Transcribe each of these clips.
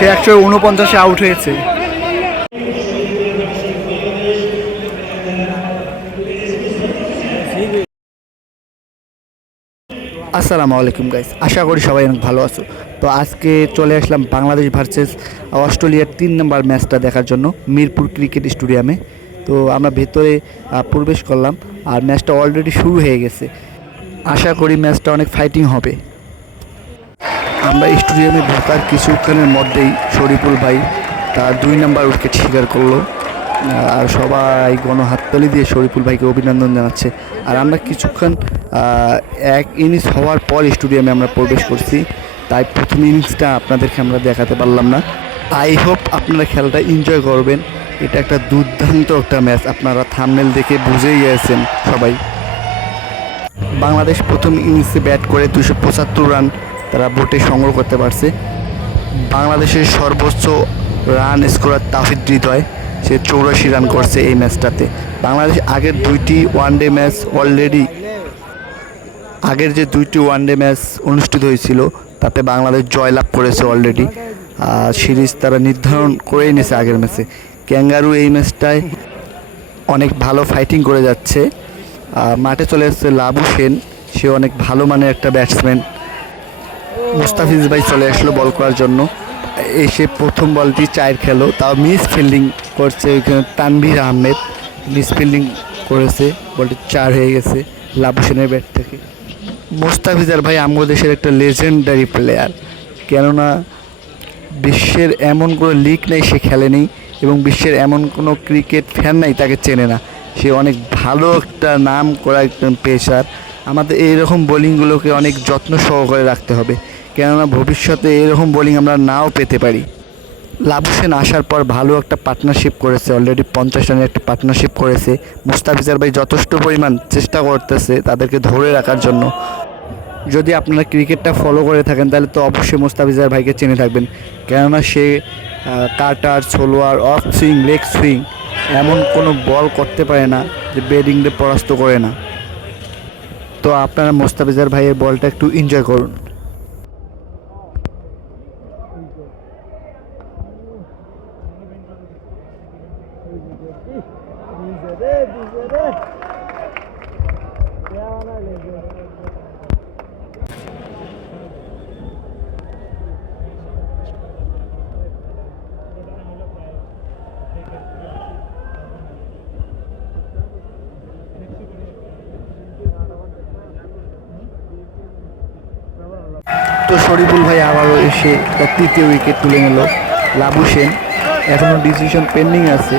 সে 149-এ out হয়েছে। আসসালামু আলাইকুম গাইস, আশা করি সবাই অনেক ভালো আছো। তো আজকে চলে আসলাম বাংলাদেশ ভার্সেস অস্ট্রেলিয়ার 3 নম্বর ম্যাচটা দেখার জন্য মিরপুর ক্রিকেট স্টেডিয়ামে। তো আমরা ভেতরে প্রবেশ করলাম আর ম্যাচটা অলরেডি শুরু হয়ে গেছে। আশা করি ম্যাচটা অনেক ফাইটিং হবে। আমরা স্টেডিয়ামে ঢোকার কিছুক্ষণের মধ্যেই শরীফুল ভাই তার 2 নম্বর উইকেট শিকার করলো আর সবাই গণহাততালি দিয়ে শরীফুল ভাইকে অভিনন্দন জানাচ্ছে। আর আমরা কিছুক্ষণ এক ইনিংস হওয়ার পর স্টেডিয়ামে আমরা প্রবেশ করছি, তাই প্রথম ইনিংসটা আপনাদেরকে আমরা দেখাতে পারলাম না। আই হোপ আপনারা খেলাটা এনজয় করবেন। এটা একটা দুর্দান্ত একটা ম্যাচ, আপনারা থাম্বনেল দেখে বুঝেই গেছেন সবাই। বাংলাদেশ প্রথম ইনিংসে ব্যাট করে 275 রান তারা বোটে সংগ্রহ করতে পারছে। বাংলাদেশের সর্বোচ্চ রান স্কোরার তাওহিদ হৃদয়, সে 84 রান করছে এই ম্যাচটাতে। বাংলাদেশ আগের দুইটি ওয়ানডে ম্যাচ অনুষ্ঠিত হয়েছিল তাতে বাংলাদেশ জয়লাভ করেছে অলরেডি। সিরিজ তারা নির্ধারণ করেই নিয়েছে আগের ম্যাচে। ক্যাঙ্গারু এই ম্যাচটায় অনেক ভালো ফাইটিং করে যাচ্ছে। মাঠে চলে এসেছে লাবু সেন, সে অনেক ভালো মানের একটা ব্যাটসম্যান। মুস্তাফিজ ভাই চলে আসলো বল করার জন্য, এসে প্রথম বলটি 4 খেলো, তাও মিস ফিল্ডিং করছে। ওইখানে তানভীর আহমেদ মিস ফিল্ডিং করেছে, বলটি 4 হয়ে গেছে লাবু সেনের ব্যাট থেকে। মুস্তাফিজার ভাই আমাদের দেশের একটা লেজেন্ডারি প্লেয়ার, কেননা বিশ্বের এমন কোনো লিগ নেই সে খেলেনি এবং বিশ্বের এমন কোনো ক্রিকেট ফ্যান নাই তাকে চেনে না। সে অনেক ভালো একটা নাম করা একজন পেসার। আমাদের এইরকম বোলিংগুলোকে অনেক যত্ন সহকারে রাখতে হবে, কেননা ভবিষ্যতে এরকম বোলিং আমরা নাও পেতে পারি। লাবু সেন আসার পর ভালো একটা পার্টনারশিপ করেছে, অলরেডি 50 রানের একটা পার্টনারশিপ করেছে। মুস্তাফিজার ভাই যথেষ্ট পরিমাণ চেষ্টা করতেছে তাদেরকে ধরে রাখার জন্য। যদি আপনারা ক্রিকেটটা ফলো করে থাকেন তাহলে তো অবশ্যই মুস্তাফিজার ভাইকে চিনে থাকবেন, কেননা সে কাটার, সোলোয়ার, অফ সুইং, লেগ সুইং এমন কোনো বল করতে পারে না যে ব্যাটিংয়ে পরাস্ত করে না। তো আপনারা মুস্তাফিজার ভাইয়ের বলটা একটু এনজয় করুন। তো শরীফুল ভাই আবারও এসে তার 3য় উইকেট তুলে নিল। লাবু সেন এখনও ডিসিশন পেন্ডিং আছে,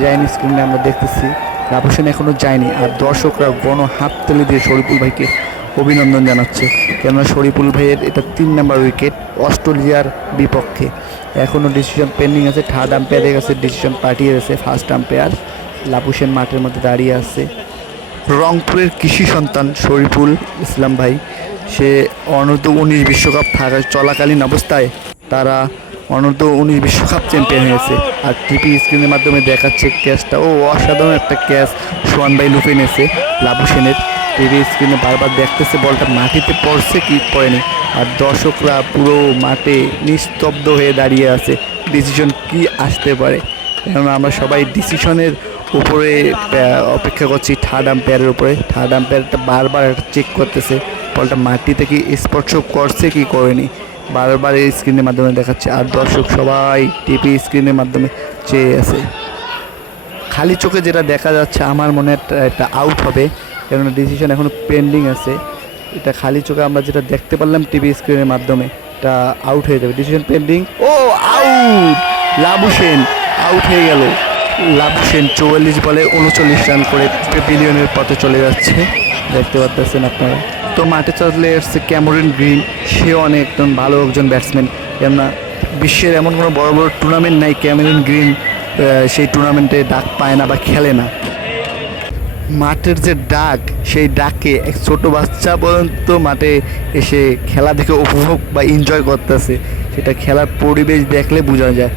যায়নি, স্ক্রিনে আমরা দেখতেছি লাবু সেন এখনও যায়নি। আর দর্শকরা হাততালি দিয়ে শরীফুল ভাইকে অভিনন্দন জানাচ্ছে, কেননা শরীফুল ভাইয়ের এটা 3 নম্বর উইকেট অস্ট্রেলিয়ার বিপক্ষে। এখনও ডিসিশন পেন্ডিং আছে, থার্ড আম্পায়ারের কাছে ডিসিশন পাঠিয়ে গেছে ফার্স্ট আম্পায়ার। লাবু সেন মাঠের মধ্যে দাঁড়িয়ে আছে। রংপুরের কৃষি সন্তান শরীফুল ইসলাম ভাই, সে অনূর্ধ্ব-19 বিশ্বকাপ থাকা চলাকালীন অবস্থায় তারা অনূর্ধ্ব-19 বিশ্বকাপ চ্যাম্পিয়ন হয়েছে। আর টিভি স্ক্রিনের মাধ্যমে দেখাচ্ছে ক্যাচটা, অসাধারণ একটা ক্যাচ সোহান ভাই লুফে নিয়েছে লাবু সেনের। টিভি স্ক্রিনে বারবার দেখতেছে বলটা মাটিতে পড়ছে কি পড়েনি, আর দর্শকরা পুরো মাঠে নিস্তব্ধ হয়ে দাঁড়িয়ে আছে ডিসিশন কি আসতে পারে। কেননা আমরা সবাই ডিসিশনের উপরে অপেক্ষা করছি, থার্ড আম্পায়ারের উপরে। থার্ড আম্পায়ারটা বারবার চেক করতেছে বলটা মাটিতে কি স্পর্শ করছে কি করেনি, বারবার এই স্ক্রিনের মাধ্যমে দেখাচ্ছে। আর দর্শক সবাই টিভি স্ক্রিনের মাধ্যমে চেয়ে আছে। খালি চোখে যেটা দেখা যাচ্ছে আমার মনে একটা আউট হবে, কেননা ডিসিশন এখনও পেন্ডিং আছে। এটা খালি চোখে আমরা যেটা দেখতে পারলাম টিভি স্ক্রিনের মাধ্যমে, এটা আউট হয়ে যাবে। Decision pending, out! Labuschagne out হয়ে গেল। লাবু সেন 44 বলে 39 রান করে প্যাভিলিয়নের পথে চলে যাচ্ছে, দেখতে পাচ্ছেন আপনারা। তো মাঠে চলে এসছে ক্যামেরন গ্রিন, সেও অনেক একজন ভালো একজন ব্যাটসম্যান, কেননা বিশ্বের এমন কোনো বড় বড় টুর্নামেন্ট নাই ক্যামেরন গ্রিন সেই টুর্নামেন্টে ডাক পায় না বা খেলে না। মাঠের যে ডাক, সেই ডাকে এক ছোট বাচ্চা পর্যন্ত মাঠে এসে খেলা দেখে উপভোগ বা এনজয় করতেছে, সেটা খেলার পরিবেশ দেখলে বোঝা যায়।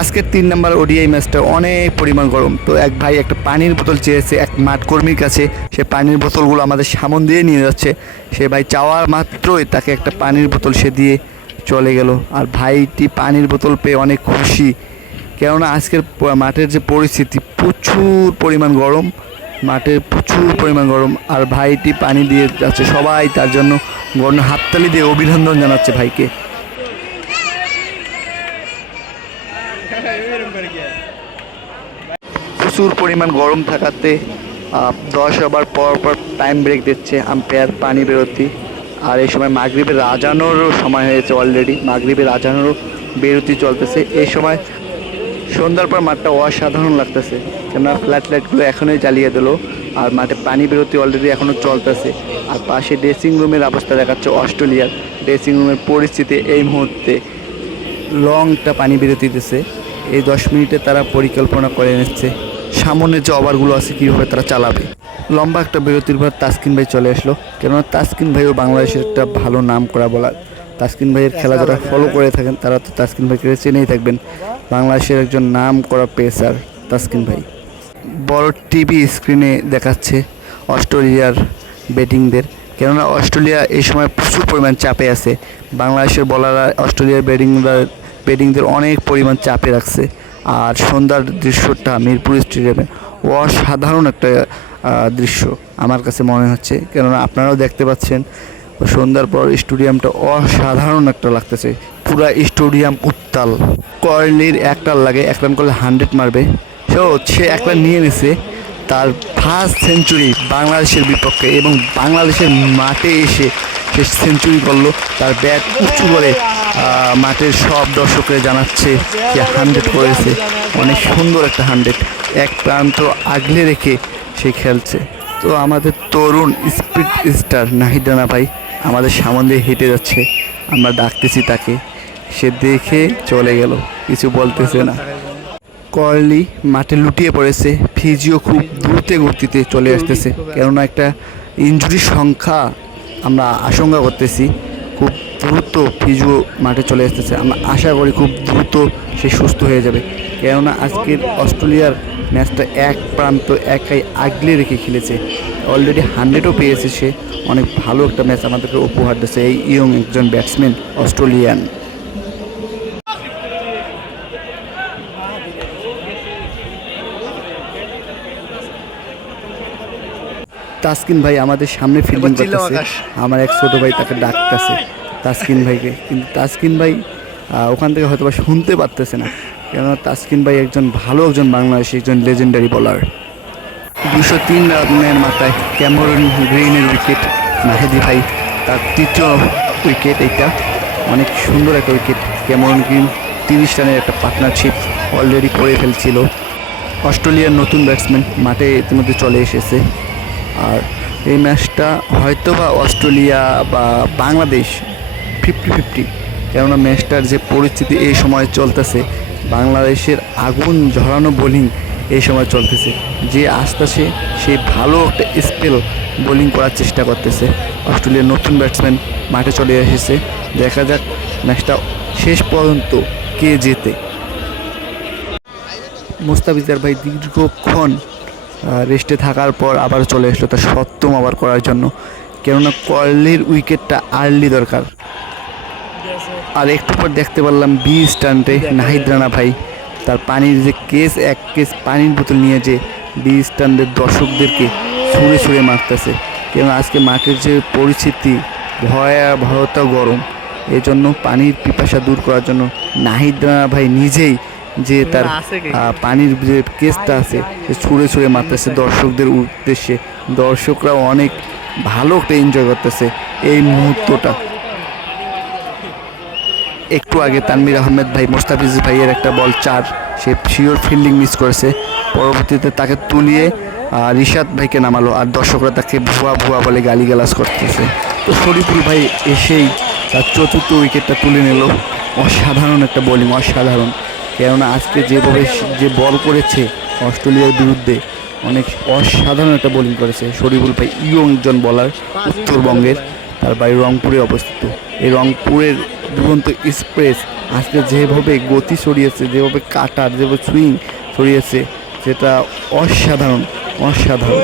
আজকের 3 নম্বর ওডিআই ম্যাচটা অনেক পরিমাণ গরম। তো এক ভাই একটা পানির বোতল চেয়েছে এক মাঠ কর্মীর কাছে, সে পানির বোতলগুলো আমাদের সামন দিয়ে নিয়ে যাচ্ছে। সে ভাই চাওয়ার মাত্রই তাকে একটা পানির বোতল সে দিয়ে চলে গেল। আর ভাইটি পানির বোতল পেয়ে অনেক খুশি, কেননা আজকের মাঠের যে পরিস্থিতি প্রচুর পরিমাণ গরম, মাঠে প্রচুর পরিমাণ গরম। আর ভাইটি পানি দিয়ে যাচ্ছে, সবাই তার জন্য গণ হাততালি দিয়ে অভিনন্দন জানাচ্ছে ভাইকে। প্রচুর পরিমাণ গরম থাকাতে 10 ওভার পর পর টাইম ব্রেক দিচ্ছে আম্পায়ার, পানি বিরতি। আর এই সময় মাগরিবের আজানেরও সময় হয়েছে, অলরেডি মাগরিবের আজানেরও বিরতি চলতেছে। এই সময় সন্ধ্যার পর মাঠটা অসাধারণ লাগতেছে, কেননা ফ্ল্যাট লাইটগুলো এখনই জ্বালিয়ে দিল। আর মাঠে পানি বিরতি অলরেডি এখনও চলতেছে। আর পাশে ড্রেসিং রুমের অবস্থা দেখাচ্ছে, অস্ট্রেলিয়ার ড্রেসিং রুমের পরিস্থিতি এই মুহূর্তে লংটা পানি বিরতি দিতেছে। এই 10 মিনিটে তারা পরিকল্পনা করে নিচ্ছে সামনে যে ওভারগুলো আছে কীভাবে তারা চালাবে। লম্বা একটা বিরতির পর তাসকিন ভাই চলে আসলো, কেননা তাসকিন ভাইও বাংলাদেশের একটা ভালো নাম করা বলার। তাসকিন ভাইয়ের খেলা যারা ফলো করে থাকেন তারা তো তাসকিন ভাইকে চেনেই থাকবেন, বাংলাদেশের একজন নাম করা পেসার তাসকিন ভাই। বড় টিভি স্ক্রিনে দেখাচ্ছে অস্ট্রেলিয়ার ব্যাটিংদের, কেননা অস্ট্রেলিয়া এই সময় প্রচুর পরিমাণ চাপে আছে। বাংলাদেশের বলাররা অস্ট্রেলিয়ার ব্যাটিংদের অনেক পরিমাণ চাপে রাখছে। আর সন্ধ্যার দৃশ্যটা মিরপুর স্টেডিয়ামে অসাধারণ একটা দৃশ্য আমার কাছে মনে হচ্ছে, কেননা আপনারাও দেখতে পাচ্ছেন সন্ধ্যার পর স্টেডিয়ামটা অসাধারণ একটা লাগতেছে, পুরা স্টেডিয়াম উত্তাল। কোহলির একটা লাগে, এক রান করলে 100 মারবে, সে এক রান নিয়ে নিছে তার ফার্স্ট সেঞ্চুরি বাংলাদেশের বিপক্ষে, এবং বাংলাদেশের মাঠে এসে সে সেঞ্চুরি করলো। তার ব্যাট উঁচু করে মাঠের সব দর্শকরা জানাচ্ছে যে 100 করেছে, অনেক সুন্দর একটা 100, এক প্রান্ত আগলে রেখে সে খেলছে। তো আমাদের তরুণ স্পিড স্টার নাহিদ রানা ভাই আমাদের সামনে দিয়ে হেঁটে যাচ্ছে, আমরা ডাকতেছি তাকে, সে দেখে চলে গেল, কিছু বলতেছে না। কোহলি মাঠে লুটিয়ে পড়েছে, ফিজিও খুব দ্রুত গতিতে চলে আসতেছে, কেননা একটা ইনজুরির সংখ্যা আমরা আশঙ্কা করতেছি। খুব দ্রুত ফিজিও মাঠে চলে আসতেছে, আমরা আশা করি খুব দ্রুত সে সুস্থ হয়ে যাবে, কেননা আজকের অস্ট্রেলিয়ার ম্যাচটা এক প্রান্ত একাই আগলে রেখে খেলেছে, অলরেডি 100ও পেয়েছে সে। অনেক ভালো একটা ম্যাচ আমাদেরকে উপহার দিয়েছে এই ইয়ং একজন ব্যাটসম্যান অস্ট্রেলিয়ান। তাসকিন ভাই আমাদের সামনে ফিল্ডিং করতেছে, আমার এক ছোটো ভাই তাকে ডাকতেছে তাসকিন ভাইকে, কিন্তু তাসকিন ভাই ওখান থেকে হয়তো বা শুনতে পারতেছে না, কেননা তাসকিন ভাই একজন ভালো একজন বাংলাদেশি একজন লেজেন্ডারি বোলার। 203 রানের মাথায় ক্যামেরন গ্রিনের উইকেট, নাহিদি ভাই তার 3য় উইকেট, এইটা অনেক সুন্দর একটা উইকেট। ক্যামেরন গ্রিন 30 রানের একটা পার্টনারশিপ অলরেডি করে ফেলছিল। অস্ট্রেলিয়ার নতুন ব্যাটসম্যান মাঠে ইতিমধ্যে চলে এসেছে। আর এই ম্যাচটা হয়তো বা অস্ট্রেলিয়া বা বাংলাদেশ 50-50, কেননা ম্যাচটার যে পরিস্থিতি এই সময় চলতেছে, বাংলাদেশের আগুন ঝরানো বোলিং এই সময় চলতেছে, যে আসতেছে সে ভালো একটা স্পেল বোলিং করার চেষ্টা করতেছে। অস্ট্রেলিয়ার নতুন ব্যাটসম্যান মাঠে চলে এসেছে, দেখা যাক ম্যাচটা শেষ পর্যন্ত কে জেতে। মুস্তাফিজুর ভাই দীর্ঘক্ষণ রেস্টে থাকার পর আবার চলে আসলো তার 7ম ওভার করার জন্য, কেননা কোহলির উইকেটটা আর্লি দরকার। আর একটু পর দেখতে পারলাম 20 রানে নাহিদ রানা ভাই তার পানির যে এক কেস পানির বোতল নিয়ে যে 20 রানের দর্শকদেরকে ছুঁড়ে ছুঁড়ে মারতেছে, কেননা আজকে মাঠের যে পরিস্থিতি ভয়াবহতা গরম, এই জন্য পানির পিপাসা দূর করার জন্য নাহিদ রানা ভাই নিজেই যে তার পানির যে কেসটা আছে সে ছুঁড়ে ছুঁড়ে মারতেছে দর্শকদের উদ্দেশ্যে। দর্শকরাও অনেক ভালো একটা এনজয় করতেছে এই মুহূর্তটা। একটু আগে তানভীর আহমেদ ভাই মোস্তাফিজ ভাইয়ের একটা বল 4, সে শিওর ফিল্ডিং মিস করেছে, পরবর্তীতে তাকে তুলিয়ে রিশাদ ভাইকে নামালো, আর দর্শকরা তাকে ভুয়া ভুয়া বলে গালিগালাজ করতেছে। তো শরীফুল ভাই এসেই তার 4র্থ উইকেটটা তুলে নিল। অসাধারণ একটা বোলিং, অসাধারণ, কেননা আজকে যেভাবে যে বল করেছে অস্ট্রেলিয়ার বিরুদ্ধে অনেক অসাধারণ একটা বোলিং করেছে শরীফুল ভাই, ইয়ং একজন বলার, উত্তরবঙ্গের, তার বাড়ি রংপুরে অবস্থিত। এই রংপুরের দুরন্ত এক্সপ্রেস আজকে যেভাবে গতি ছড়িয়েছে, যেভাবে কাটার যেভাবে সুইং ছড়িয়েছে, সেটা অসাধারণ অসাধারণ।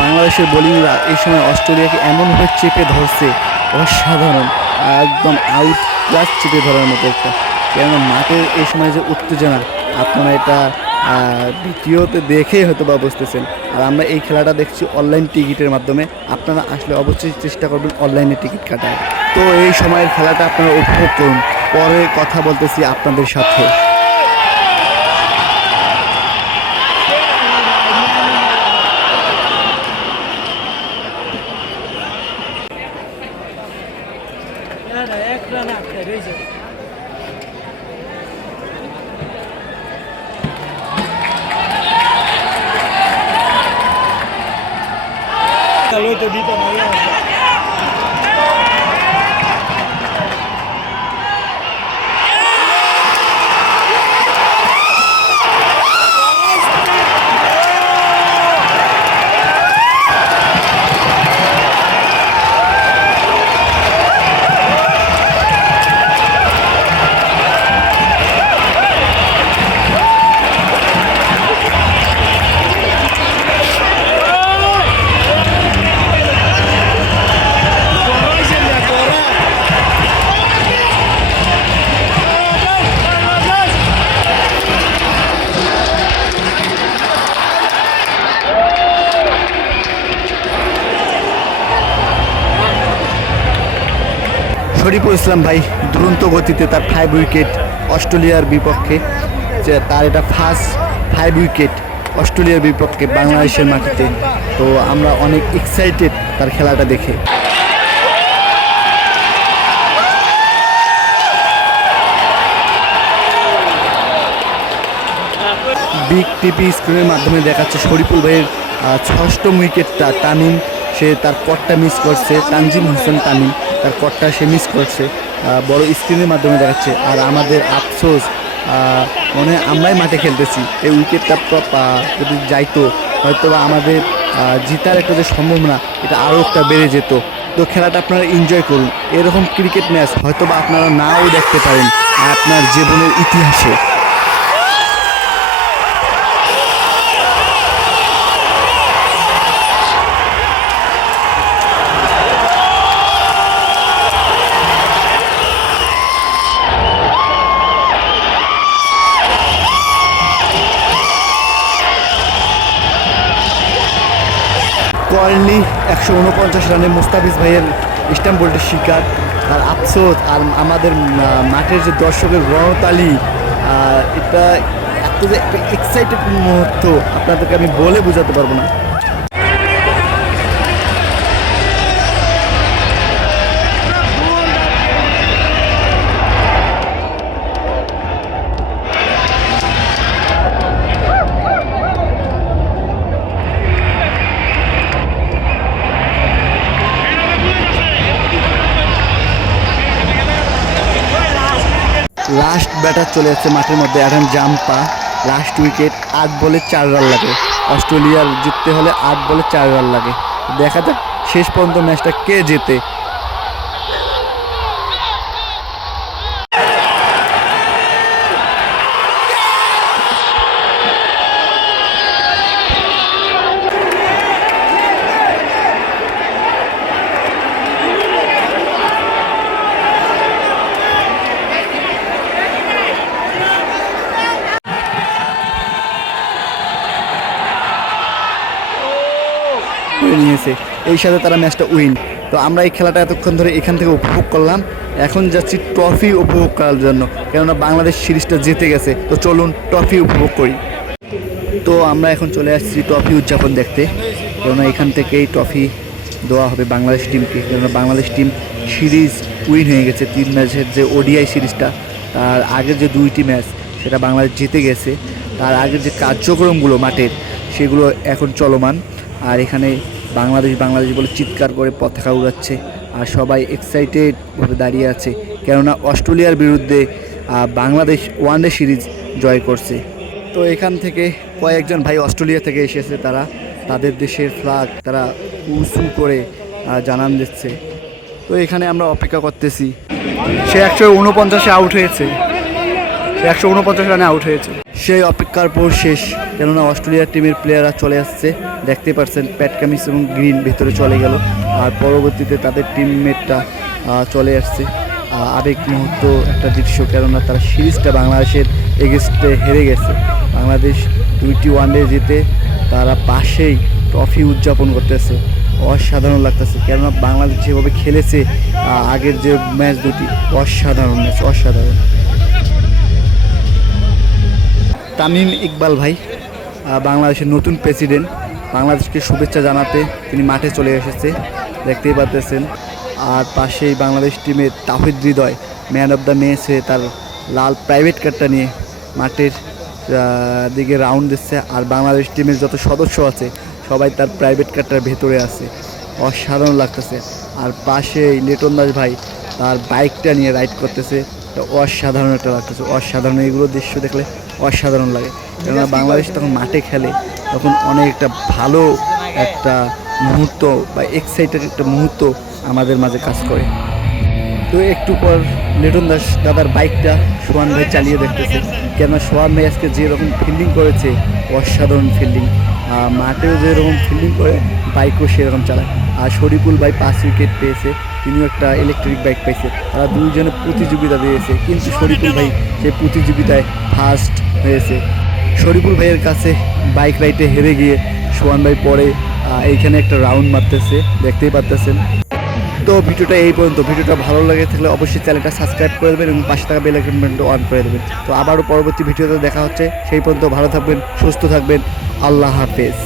বাংলাদেশের বোলিংরা এই সময় অস্ট্রেলিয়াকে এমনভাবে চেপে ধরছে, অসাধারণ। একদম আউট ক্লাস চেপে ধরার মতো একটা, কেননা মাঠের এই সময় যে উত্তেজনা আপনারা এটা ভিডিওতে দেখেই হয়তো বা বুঝতেছেন। আর আমরা এই খেলাটা দেখছি অনলাইন টিকিটের মাধ্যমে, আপনারা আসলে অবশ্যই চেষ্টা করবেন অনলাইনে টিকিট কাটার। তো এই সময়ের খেলাটা আপনারা উপভোগ করুন, পরে কথা বলতেছি আপনাদের সাথে। শরীফুল ইসলাম ভাই দুরন্ত গতিতে তার 5 উইকেট অস্ট্রেলিয়ার বিপক্ষে, যে তার এটা ফার্স্ট 5 উইকেট অস্ট্রেলিয়ার বিপক্ষে বাংলাদেশের মাটিতে। তো আমরা অনেক এক্সাইটেড তার খেলাটা দেখে। বিগ টিভি স্ক্রিনের মাধ্যমে দেখাচ্ছে শরীফুল ভাইয়ের 6ম উইকেটটা। তামিম সে তার কটটা মিস করছে, তানজিম হোসেন তামিম তার কটটা সে মিস করছে, বড় স্ক্রিনের মাধ্যমে দেখাচ্ছে। আর আমাদের আফসোস, মনে হয় আমরাই মাঠে খেলতেছি, এই উইকেটটা যদি যাইতো হয়তো বা আমাদের জিতার একটা যে সম্ভাবনা এটা আরও একটা বেড়ে যেত। তো খেলাটা আপনারা এনজয় করুন, এরকম ক্রিকেট ম্যাচ হয়তো বা আপনারা নাও দেখতে পারেন আপনার জীবনের ইতিহাসে। কোয়ার্লি 149 রানে মুস্তাফিজ ভাইয়ের স্ট্যাম্প বোল্টের শিকার। আর আফসোস, আর আমাদের মাঠের যে দর্শকের রণতালি, এটা এত যে একটা এক্সাইটেড মুহূর্ত আপনাদেরকে আমি বলে বোঝাতে পারবো না। লাস্ট ব্যাটার চলে যাচ্ছে মাঠের মধ্যে, অ্যাডাম জাম্পা, লাস্ট উইকেট। 8 বলে 4 রান লাগে, অস্ট্রেলিয়ার জিততে হলে 8 বলে 4 রান লাগে। দেখা যাক শেষ পর্যন্ত ম্যাচটা কে জেতে। নিয়েছে, এই সাথে তারা ম্যাচটা উইন। তো আমরা এই খেলাটা এতক্ষণ ধরে এখান থেকে উপভোগ করলাম, এখন যাচ্ছি ট্রফি উপভোগ করার জন্য, কেননা বাংলাদেশ সিরিজটা জিতে গেছে। তো চলুন ট্রফি উপভোগ করি। তো আমরা এখন চলে আসছি ট্রফি উদযাপন দেখতে, কেননা এখান থেকেই ট্রফি দেওয়া হবে বাংলাদেশ টিমকে, কেননা বাংলাদেশ টিম সিরিজ উইন হয়ে গেছে। 3 ম্যাচের যে ওডিআই সিরিজটা, তার আগের যে 2টি ম্যাচ সেটা বাংলাদেশ জিতে গেছে। তার আগের যে কার্যক্রমগুলো মাঠের সেগুলো এখন চলমান। আর এখানে বাংলাদেশ বাংলাদেশ বলে চিৎকার করে পতাকা উড়াচ্ছে, আর সবাই এক্সাইটেডভাবে দাঁড়িয়ে আছে, কেননা অস্ট্রেলিয়ার বিরুদ্ধে বাংলাদেশ ওয়ানডে সিরিজ জয় করছে। তো এখান থেকে কয়েকজন ভাই অস্ট্রেলিয়া থেকে এসেছে, তারা তাদের দেশের ফ্ল্যাগ তারা উঁচু করে জানান দিচ্ছে। তো এখানে আমরা অপেক্ষা করতেছি। সে 149-এ আউট হয়েছে, 149 রানে আউট হয়েছে। সেই অপেক্ষার পর শেষ, কেননা অস্ট্রেলিয়ার টিমের প্লেয়াররা চলে আসছে, দেখতে পাচ্ছেন প্যাট কামিন্স এবং গ্রিন ভেতরে চলে গেল। আর পরবর্তীতে তাদের টিমমেটটা চলে আসছে। আবেগ মুহূর্ত একটা দৃশ্য, কেননা তারা সিরিজটা বাংলাদেশের এগেস্টে হেরে গেছে। বাংলাদেশ 2টি ওয়ানডে জিতে তারা পাশেই ট্রফি উদযাপন করতেছে। অসাধারণ লাগতেছে, কেননা বাংলাদেশ যেভাবে খেলেছে আগের যে ম্যাচ দুটি, অসাধারণ ম্যাচ, অসাধারণ। তামিম ইকবাল ভাই বাংলাদেশের নতুন প্রেসিডেন্ট, বাংলাদেশকে শুভেচ্ছা জানাতে তিনি মাঠে চলে এসেছে, দেখতেই পাচ্ছেন। আর পাশেই বাংলাদেশ টিমের তাহিদ হৃদয় ম্যান অফ দ্য ম্যাচ হয়ে তার লাল প্রাইভেট কারটা নিয়ে মাঠের দিকে রাউন্ড দিচ্ছে। আর বাংলাদেশ টিমের যত সদস্য আছে সবাই তার প্রাইভেট কারটার ভেতরে আছে, অসাধারণ লাগতেছে। আর পাশেই লিটন দাস ভাই তার বাইকটা নিয়ে রাইড করতেছে, অসাধারণ একটা লাগতেছে, অসাধারণ। এগুলো দৃশ্য দেখলে অসাধারণ লাগে, কেননা বাংলাদেশ তখন মাঠে খেলে তখন অনেক একটা ভালো একটা মুহূর্ত বা এক্সাইটেড একটা মুহূর্ত আমাদের মাঝে কাজ করে। তো একটু পর লিটন দাস দাদার বাইকটা সোহান ভাই চালিয়ে দেখতেছে, কেননা সোহান ভাই আজকে যেরকম ফিল্ডিং করেছে, অসাধারণ ফিল্ডিং, মাঠেও যেরকম ফিল্ডিং করে বাইকও সেরকম চালায়। আর শরীফুল ভাই 5 উইকেট পেয়েছে, তিনিও একটা ইলেকট্রিক বাইক পাইছে। তারা দুইজনে প্রতিযোগিতা দিয়েছে, কিন্তু শরীফুল ভাই সেই প্রতিযোগিতায় ফার্স্ট হয়েছে। শরীফুল ভাইয়ের কাছে বাইক রাইডে হেরে গিয়ে সোহান ভাই পরে এইখানে একটা রাউন্ড মারতেছে, দেখতেই পারতেছেন। তো ভিডিওটা এই পর্যন্ত। ভিডিওটা ভালো লাগে থাকলে অবশ্যই চ্যানেলটা সাবস্ক্রাইব করে দেবেন এবং পাশে থাকা বেল আইকনটা অন করে দেবেন। তো আবারও পরবর্তী ভিডিওতে দেখা হচ্ছে, সেই পর্যন্ত ভালো থাকবেন, সুস্থ থাকবেন, আল্লাহ হাফেজ।